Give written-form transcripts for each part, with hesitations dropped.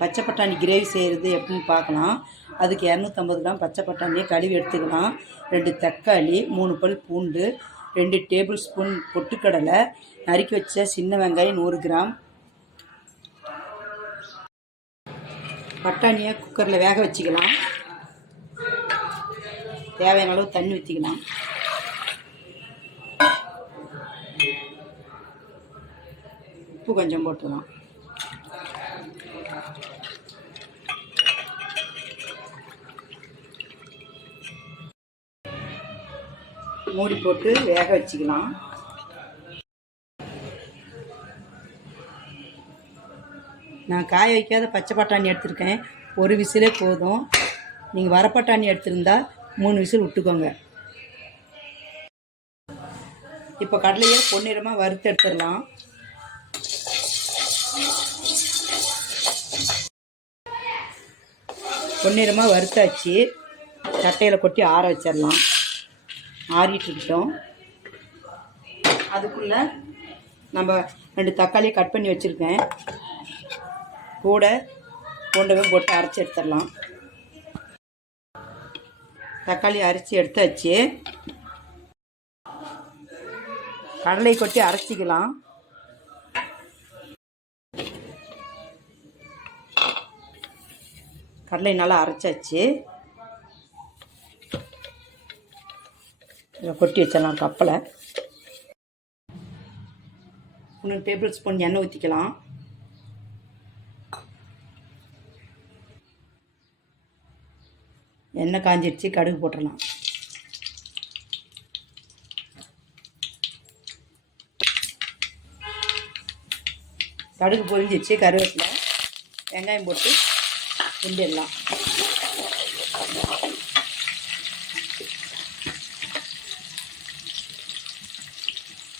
பச்சை பட்டாணி கிரேவி செய்கிறது எப்படின்னு பார்க்கலாம். அதுக்கு 250 கிராம் பச்சை பட்டாணியை கழுவி எடுத்துக்கலாம். 2 தக்காளி, 3 பல் பூண்டு, 2 டேபிள் ஸ்பூன் பொட்டுக்கடலை, நறுக்கி வச்ச சின்ன வெங்காயம் 100 கிராம். பட்டாணியை குக்கரில் வேக வச்சுக்கலாம். தேவையான அளவு தண்ணி ஊற்றிக்கலாம். உப்பு கொஞ்சம் போட்டுக்கலாம். மூடி போட்டு வேக வச்சுக்கலாம். நான் காய வைக்காத பச்சை பட்டாணி எடுத்துருக்கேன். 1 விசிலே போதும். நீங்கள் வரப்பட்டாணி எடுத்துருந்தா 3 விசில் விட்டுக்கோங்க. இப்போ கடலையை பொன்னிறமாக வறுத்து எடுத்துடலாம். பொன்னிறமாக வறுத்தாச்சு. சட்டையில் கொட்டி ஆற வச்சிடலாம். ஆறிட்டு இருக்கட்டும். அதுக்குள்ளே நம்ம 2 தக்காளியை கட் பண்ணி வச்சுருக்கேன். கூட பூண்டவே போட்டு அரைச்சி எடுத்துடலாம். தக்காளி அரைச்சி எடுத்தாச்சு. கடலை கொட்டி அரைச்சிக்கலாம். கடலை நல்லா அரைச்சாச்சு. இதை கொட்டி வச்சிடலாம் கப்பில். 3 டேபிள் ஸ்பூன் எண்ணெய் ஊற்றிக்கலாம். எண்ணெய் காஞ்சிடுச்சு. கடுகு போட்டுடலாம். கடுகு பொரிஞ்சிடுச்சு. கருவேப்பிலை, வெங்காயம் போட்டு கிண்டிடலாம்.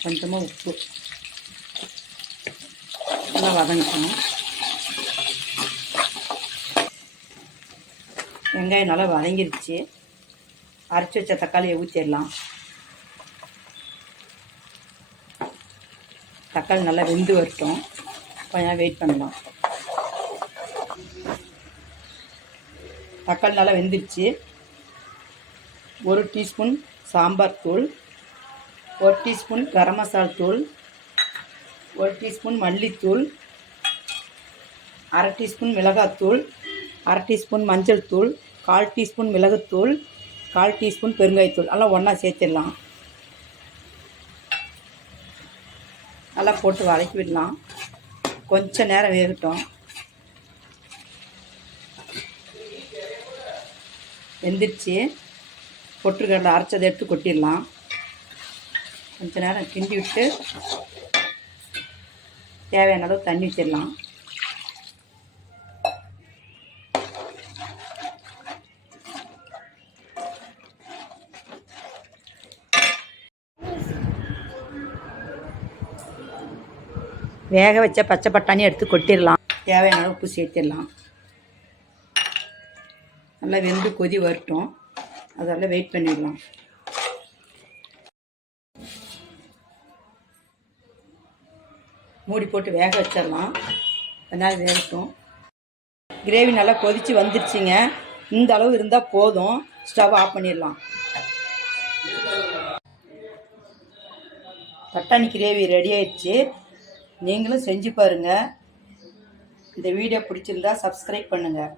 கொஞ்சமாக உப்பு நல்லா வதங்கிக்கணும். வெங்காயம் நல்லா வதங்கிடுச்சு. அரைச்சி வச்ச தக்காளியை ஊற்றிடலாம். தக்காளி நல்லா வெந்து வரட்டும். கொஞ்சம் வெயிட் பண்ணலாம். தக்காளி நல்லா வெந்துடுச்சு. 1 டீஸ்பூன் சாம்பார் தூள், 1 டீஸ்பூன் கரம் மசாலா தூள், 1 டீஸ்பூன் மல்லித்தூள், 1/2 டீஸ்பூன் மிளகாத்தூள், 1/2 டீஸ்பூன் மஞ்சள் தூள், 1/4 டீஸ்பூன் மிளகுத்தூள், 1/4 டீஸ்பூன் பெருங்காயத்தூள் எல்லாம் ஒன்றா சேர்த்துடலாம். நல்லா போட்டு வதக்கி விடலாம். கொஞ்சம் நேரம் வேகட்டும். வெந்துடுச்சு. பொட்டுக்கடலை அரைச்சதை எடுத்து கொட்டிடலாம். கொஞ்சம் நேரம் கிண்டி விட்டு தேவையான அளவு தண்ணி வச்சிடலாம். வேக வச்ச பச்சை பட்டாணி எடுத்து கொட்டிடலாம். தேவையான அளவு உப்பு சேர்த்திடலாம். நல்லா வெந்து கொதி வரட்டும். அதெல்லாம் வெயிட் பண்ணிடலாம். மூடி போட்டு வேக வச்சிடலாம். கொஞ்ச நேரம் வேகட்டும். கிரேவி நல்லா கொதித்து வந்துடுச்சிங்க. இந்த அளவு இருந்தால் போதும். ஸ்டவ் ஆஃப் பண்ணிடலாம். பட்டாணி கிரேவி ரெடி ஆயிடுச்சு. நீங்களும் செஞ்சு பாருங்கள். இந்த வீடியோ பிடிச்சிருந்தா சப்ஸ்கிரைப் பண்ணுங்கள்.